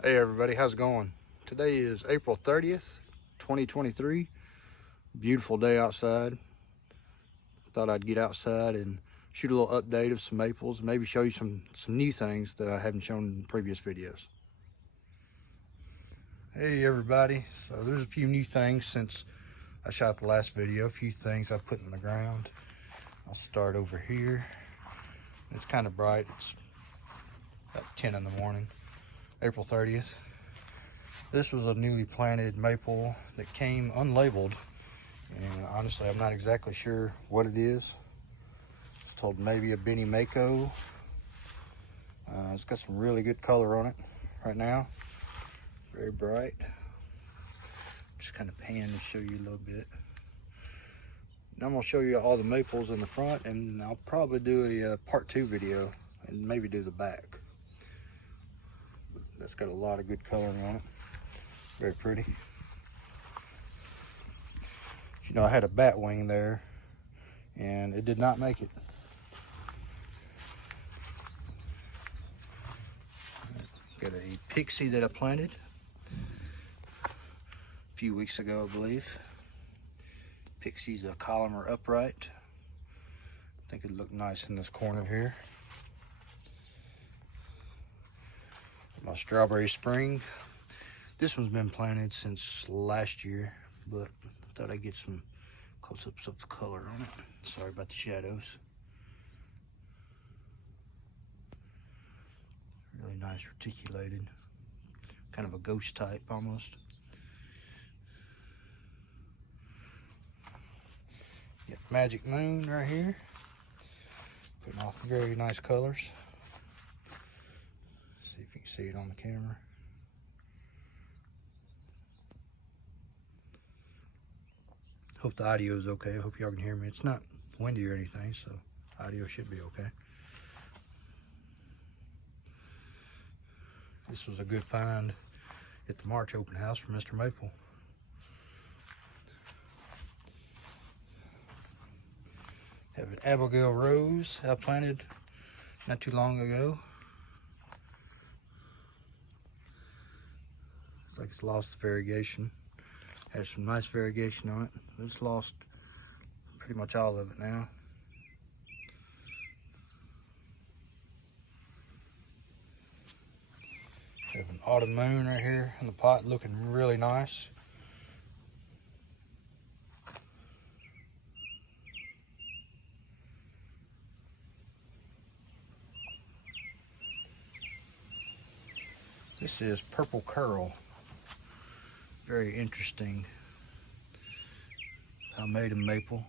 Hey everybody, how's it going? Today is April 30th, 2023. Beautiful day outside. Thought I'd get outside and shoot a little update of some maples, maybe show you some new things that I haven't shown in previous videos. Hey everybody, so there's a few new things since I shot the last video, a few things I put in the ground. I'll start over here. It's kind of bright, it's about 10 in the morning. April 30th. This was a newly planted maple that came unlabeled, and honestly I'm not exactly sure what it is. It's told maybe a Benny Mako. It's got some really good color on it right now, very bright. Just kind of pan to show you a little bit. Now I'm going to show you all the maples in the front, and I'll probably do a part 2 video and maybe do the back. That's got a lot of good coloring on it. Very pretty. You know, I had a bat wing there and it did not make it. Got a pixie that I planted a few weeks ago, I believe. Pixie's a column or upright. I think it'd look nice in this corner here. My strawberry spring. This one's been planted since last year, but I thought I'd get some close-ups of the color on it. Sorry about the shadows. Really nice reticulated, kind of a ghost type almost. Got Magic Moon right here, putting off very nice colors. See if you can see it on the camera. Hope the audio is okay. I hope y'all can hear me. It's not windy or anything, so audio should be okay. This was a good find at the March open house for Mr. Maple. Have an Abigail Rose I planted not too long ago. It's like it's lost variegation. Has some nice variegation on it. It's lost pretty much all of it now. Have an autumn moon right here in the pot, looking really nice. This is Purple Curl. Very interesting. I made a maple.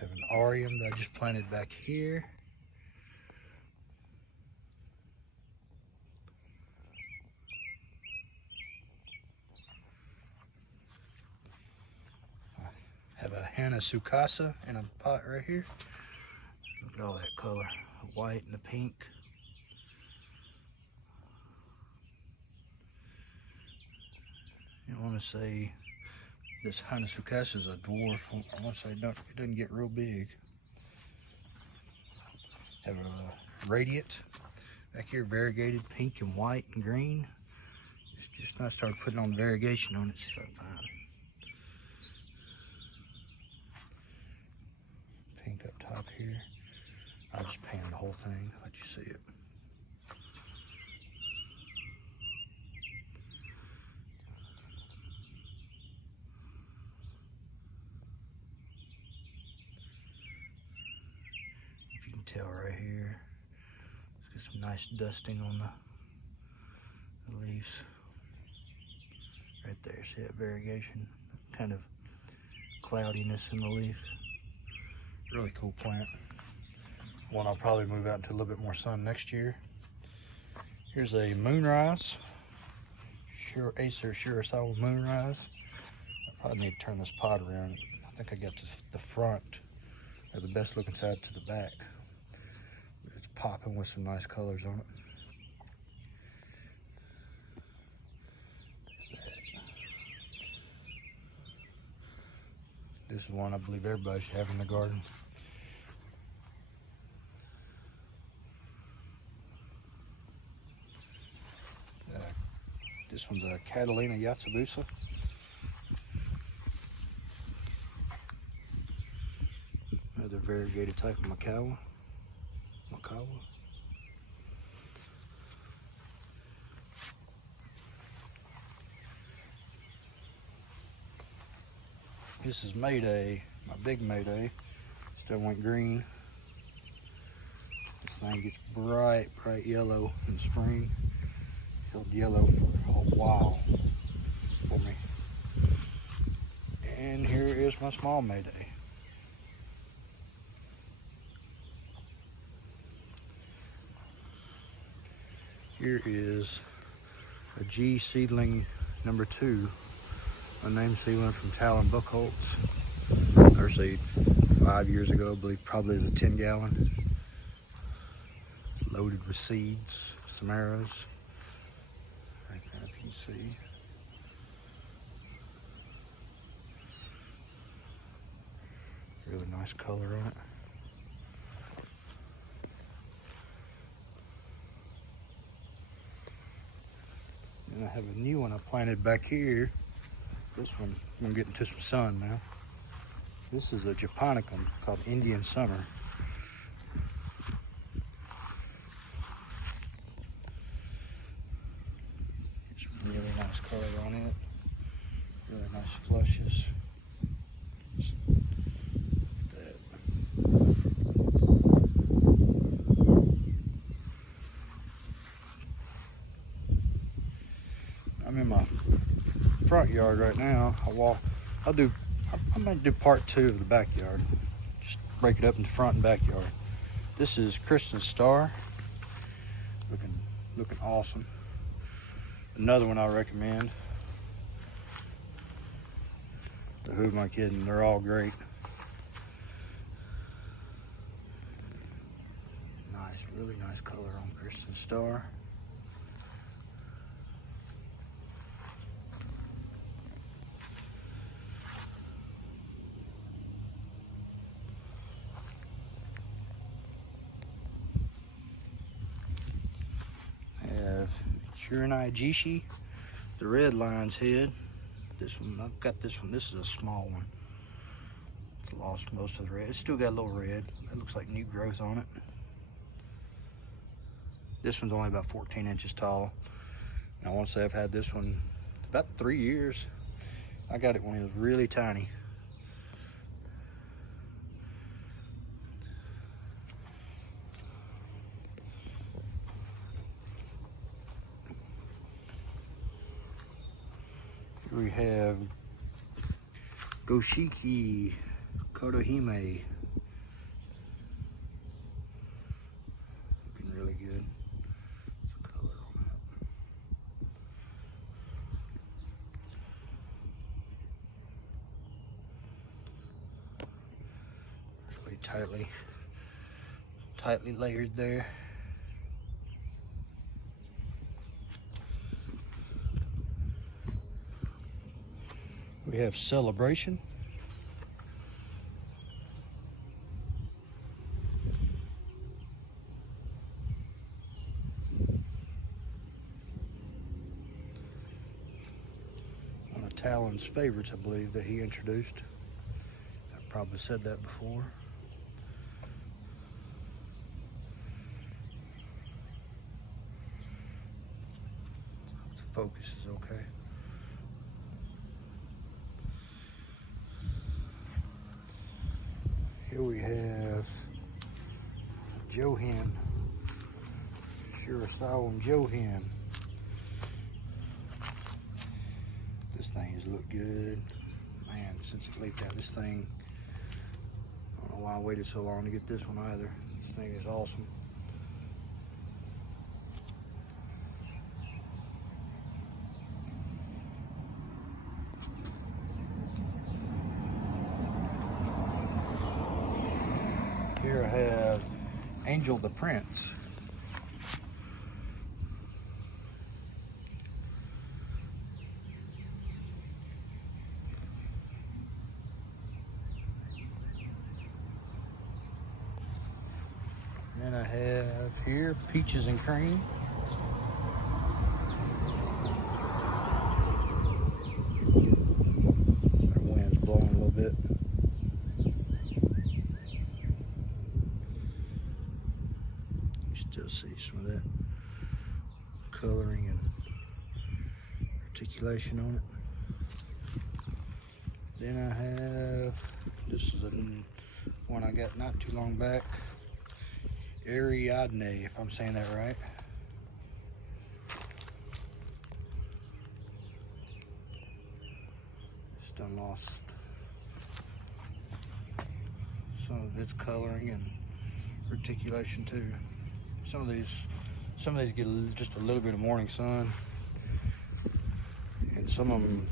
Have an Arium that I just planted back here. Have a Hana Sukasa in a pot right here. Look at all that color, the white and the pink. I want to say this Hana Sukasa is a dwarf. I want to say it doesn't get real big. Have a Radiant back here, variegated pink and white and green. It's just I started putting on variegation on it, see if I can find it. Pink up top here. I'll just pan the whole thing, let you see it. If you can tell right here, it's got some nice dusting on the leaves. Right there, see that variegation? Kind of cloudiness in the leaf. Really cool plant. One I'll probably move out into a little bit more sun next year. Here's a Moonrise. Acer Japonica Moonrise. I probably need to turn this pot around. I think I got the front, or the best looking side, to the back. It's popping with some nice colors on it. This is one I believe everybody should have in the garden. This one's a Catalina Yatsubusa. Another variegated type of Makawa. This is Mayday, my big Mayday. Still went green. This thing gets bright yellow in the spring. Held yellow for a while for me. And here is my small Mayday. Here is a G seedling number 2, a name seedling from Talon Buchholz. I received 5 years ago, I believe probably the 10-gallon. Loaded with seeds, Samaras. Right there, if you can see. Really nice color on it. And I have a new one I planted back here. This one, I'm gonna get into some sun now. This is a Japonica called Indian Summer. It's really nice color on it. Really nice flushes. I'm in my front yard right now. I might do part 2 of the backyard. Just break it up into front and backyard. This is Kristen Star. Looking awesome. Another one I recommend. Who am I kidding? They're all great. Nice, really nice color on Kristen Star. Kurenai Jishi, the red lion's head. This one, I've got this one. This is a small one. It's lost most of the red. It's still got a little red. It looks like new growth on it. This one's only about 14 inches tall. And I want to say I've had this one about 3 years. I got it when it was really tiny. We have Goshiki Kotohime. Looking really good. Some color on that. Really tightly layered there. We have Celebration. One of Talon's favorites, I believe, that he introduced. I've probably said that before. The focus is okay. Here we have Johan, Shirasawam Johan. This thing has looked good. Man, since it leaked out, this thing, I don't know why I waited so long to get this one either. This thing is awesome. Here I have Angel the Prince. here, peaches and cream. The wind's blowing a little bit. You still see some of that coloring and articulation on it. Then I have, this is a one I got not too long back, Ariadne, if I'm saying that right. Just done lost some of its coloring and articulation too. Some of these get just a little bit of morning sun, and some of them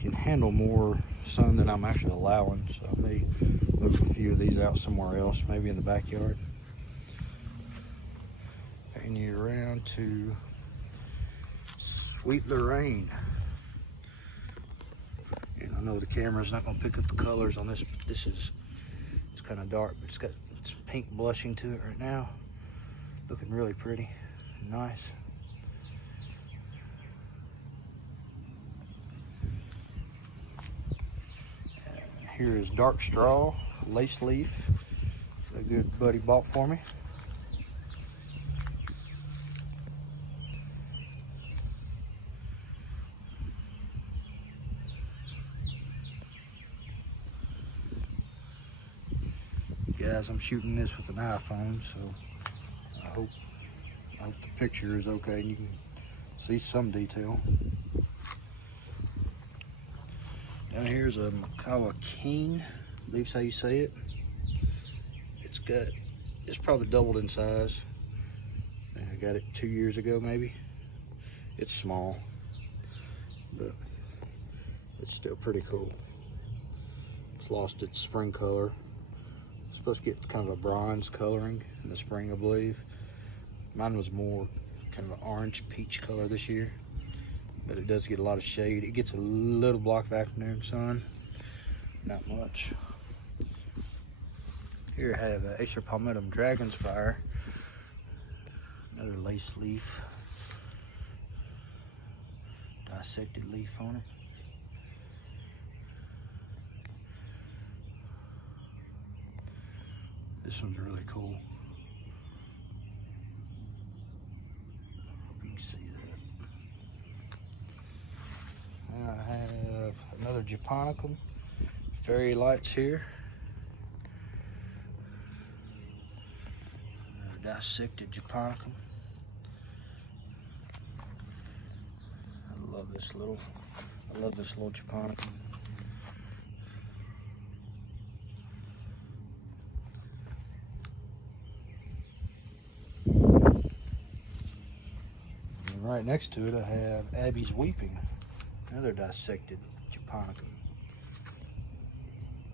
can handle more sun than I'm actually allowing, so I may move a few of these out somewhere else, maybe in the backyard. And you're around to Sweet Lorraine. And I know the camera's not going to pick up the colors on this, but it's kind of dark, but it's got some pink blushing to it right now. Looking really pretty and nice. Here is Dark Straw, Lace Leaf, a good buddy bought for me. Guys, I'm shooting this with an iPhone, so I hope the picture is okay and you can see some detail. Down here's a Arakawa King, I believe how you say it. It's probably doubled in size. I got it 2 years ago maybe. It's small, but it's still pretty cool. It's lost its spring color. It's supposed to get kind of a bronze coloring in the spring, I believe. Mine was more kind of an orange peach color this year, but it does get a lot of shade. It gets a little block of afternoon sun, not much. Here I have Acer Japonica Dragon's Fire, another lace leaf, dissected leaf on it. This one's really cool. Hope you can see that. And I have another Japonica, fairy lights here. Another dissected Japonica. I love this little Japonica. Right next to it I have Abby's Weeping, another dissected Japonica.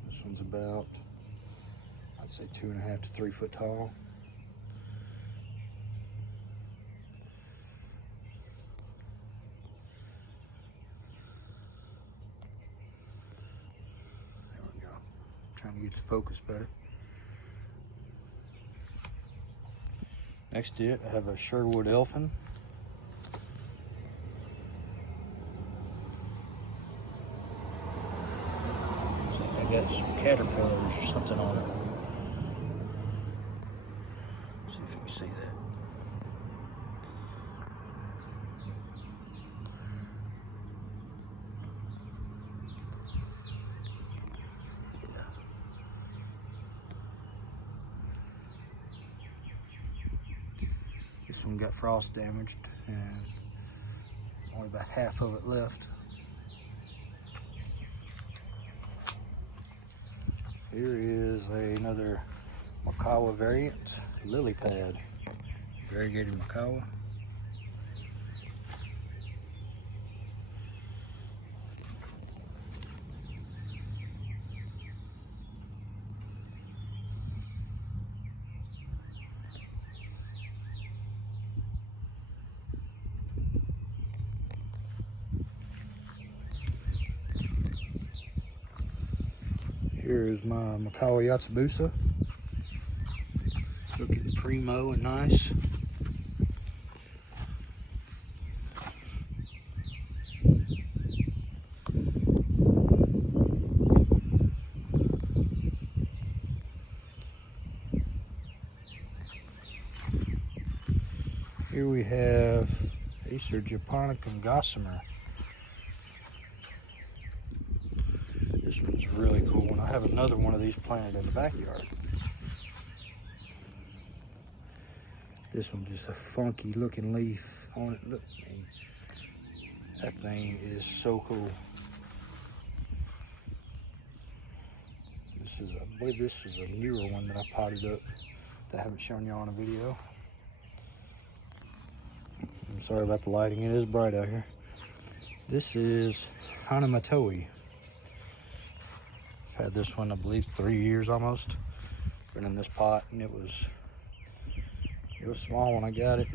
This one's about, I'd say 2.5 to 3 foot tall. There we go. I'm trying to get the focus better. Next to it I have a Sherwood Elfin. Got some caterpillars or something on it. See if you can see that. Yeah. This one got frost damaged and only about half of it left. Here is another Arakawa variant, lily pad, variegated Arakawa. Here is my Arakawa Yatsubusa. Looking primo and nice. Here we have Acer Japonica and Gossamer. This one's really cool, and I have another one of these planted in the backyard. This one just a funky looking leaf on it. Look, man, that thing is so cool. I believe this is a newer one that I potted up that I haven't shown you on a video. I'm sorry about the lighting, it is bright out here. This is Hanamatoi. I've had this one, I believe, 3 years almost. Been in this pot, and it was small when I got it.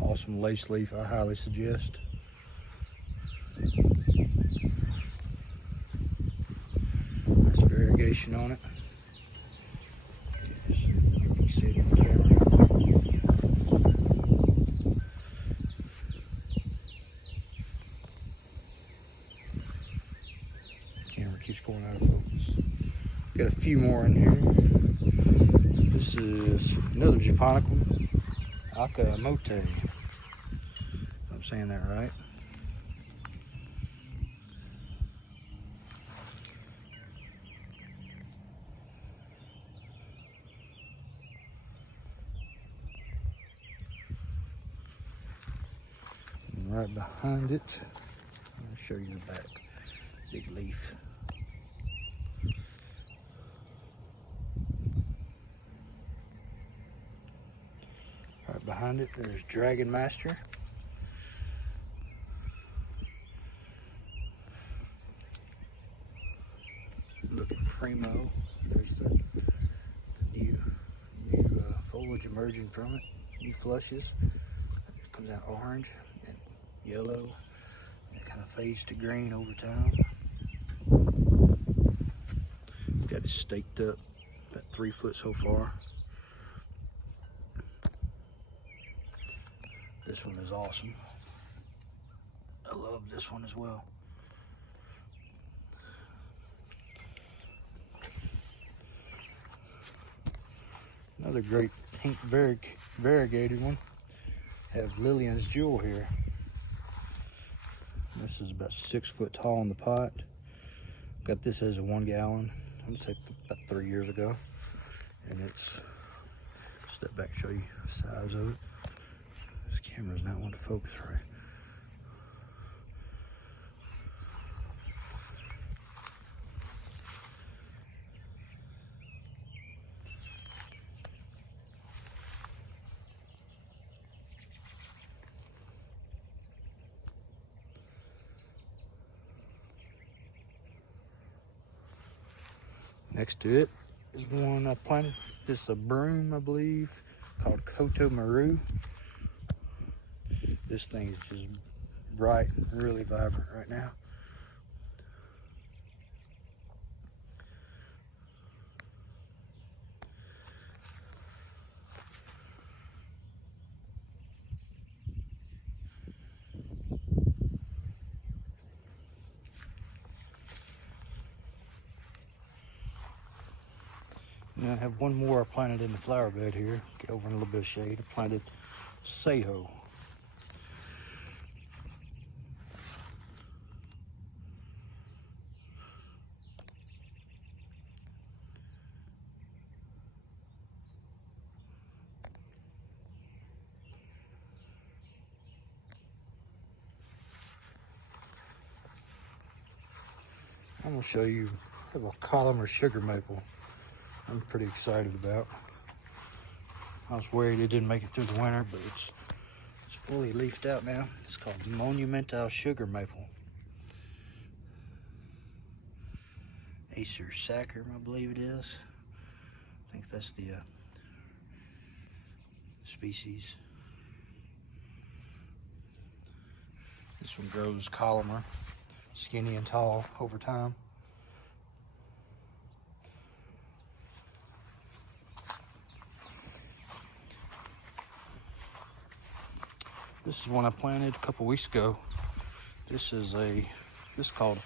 Awesome lace leaf, I highly suggest. Nice variegation on it. You can see it in the camera. Camera keeps going out of focus. Got a few more in here. This is another Japonica one, Arakawa. I'm saying that right. And right behind it, I'll show you the back. Big leaf. Right behind it, there's Dragon Master. Looking primo. There's the new foliage emerging from it. New flushes. It comes out orange and yellow. It kind of fades to green over time. Got it staked up about 3 foot so far. This one is awesome. I love this one as well. Another great pink variegated one. Have Lillian's Jewel here. This is about 6 foot tall in the pot. Got this as a 1 gallon. I'm gonna say about 3 years ago. And it's, step back, show you the size of it. This camera's not one to focus right. Next to it is one I planted. This is a broom, I believe, called Koto Maru. This thing is just bright and really vibrant right now. And I have one more I planted in the flower bed here. Get over in a little bit of shade. I planted Seiho. I'm gonna show you, I have a column or sugar maple I'm pretty excited about. I was worried it didn't make it through the winter, but it's fully leafed out now. It's called Monumental Sugar Maple. Acer Japonica, I believe it is. I think that's the species. This one grows columnar, skinny and tall over time. This is one I planted a couple weeks ago. This is called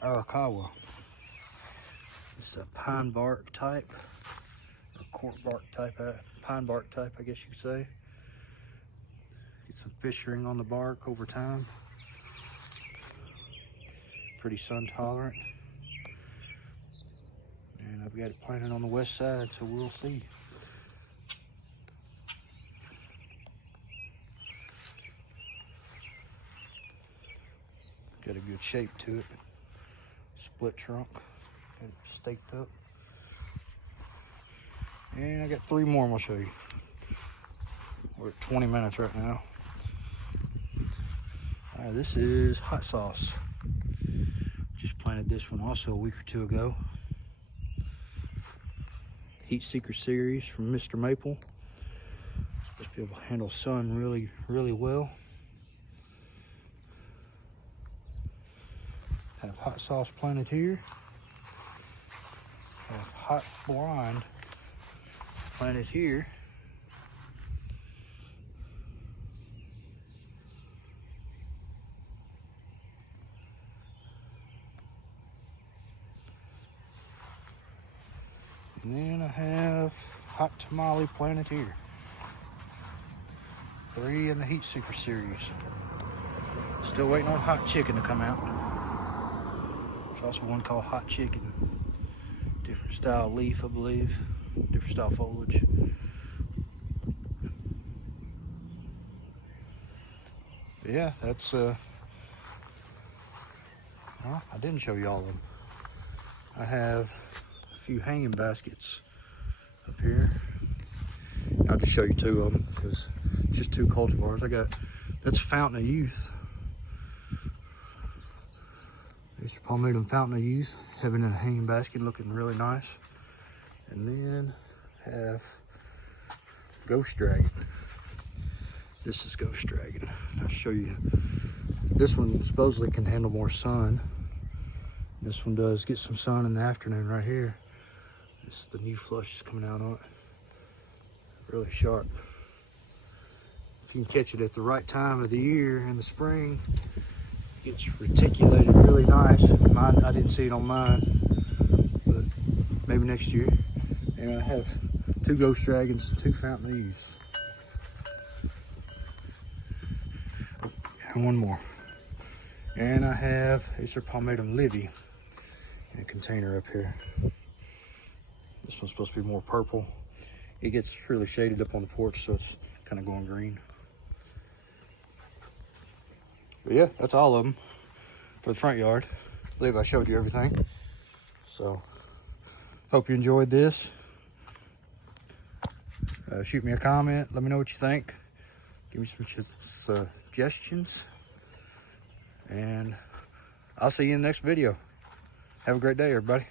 Arakawa. It's a pine bark type, or cork bark type, pine bark type, I guess you could say. Get some fissuring on the bark over time. Pretty sun tolerant. And I've got it planted on the west side, so we'll see. Got a good shape to it. Split trunk. Got it staked up. And I got 3 more I'm gonna show you. We're at 20 minutes right now. This is hot sauce. Just planted this one also a week or 2 ago. Heat Seeker series from Mr. Maple. Supposed to be able to handle sun really, really well. Have hot sauce planted here. Have hot blind planted here. And then I have hot tamale planted here. 3 in the Heat Seeker series. Still waiting on hot chicken to come out. There's also one called hot chicken. Different style leaf, I believe. Different style foliage. But yeah, that's well, I didn't show you all of them. I have a few hanging baskets up here. I'll just show you 2 of them because it's just 2 cultivars. That's Fountain of Youth. Acer Japonica Fountain of Youth, having a hanging basket, looking really nice. And then have Ghost Dragon. This is Ghost Dragon. I'll show you. This one supposedly can handle more sun. This one does get some sun in the afternoon right here. This is the new flush is coming out on it. Really sharp. If you can catch it at the right time of the year in the spring, it gets reticulated really nice. Mine, I didn't see it on mine, but maybe next year. And I have 2 Ghost Dragons and 2 Fountain of Youth. And 1 more. And I have Acer Japonica Livy in a container up here. This one's supposed to be more purple. It gets really shaded up on the porch, so it's kind of going green. But yeah, that's all of them for the front yard. I believe I showed you everything. So, hope you enjoyed this. Shoot me a comment. Let me know what you think. Give me some suggestions. And I'll see you in the next video. Have a great day, everybody.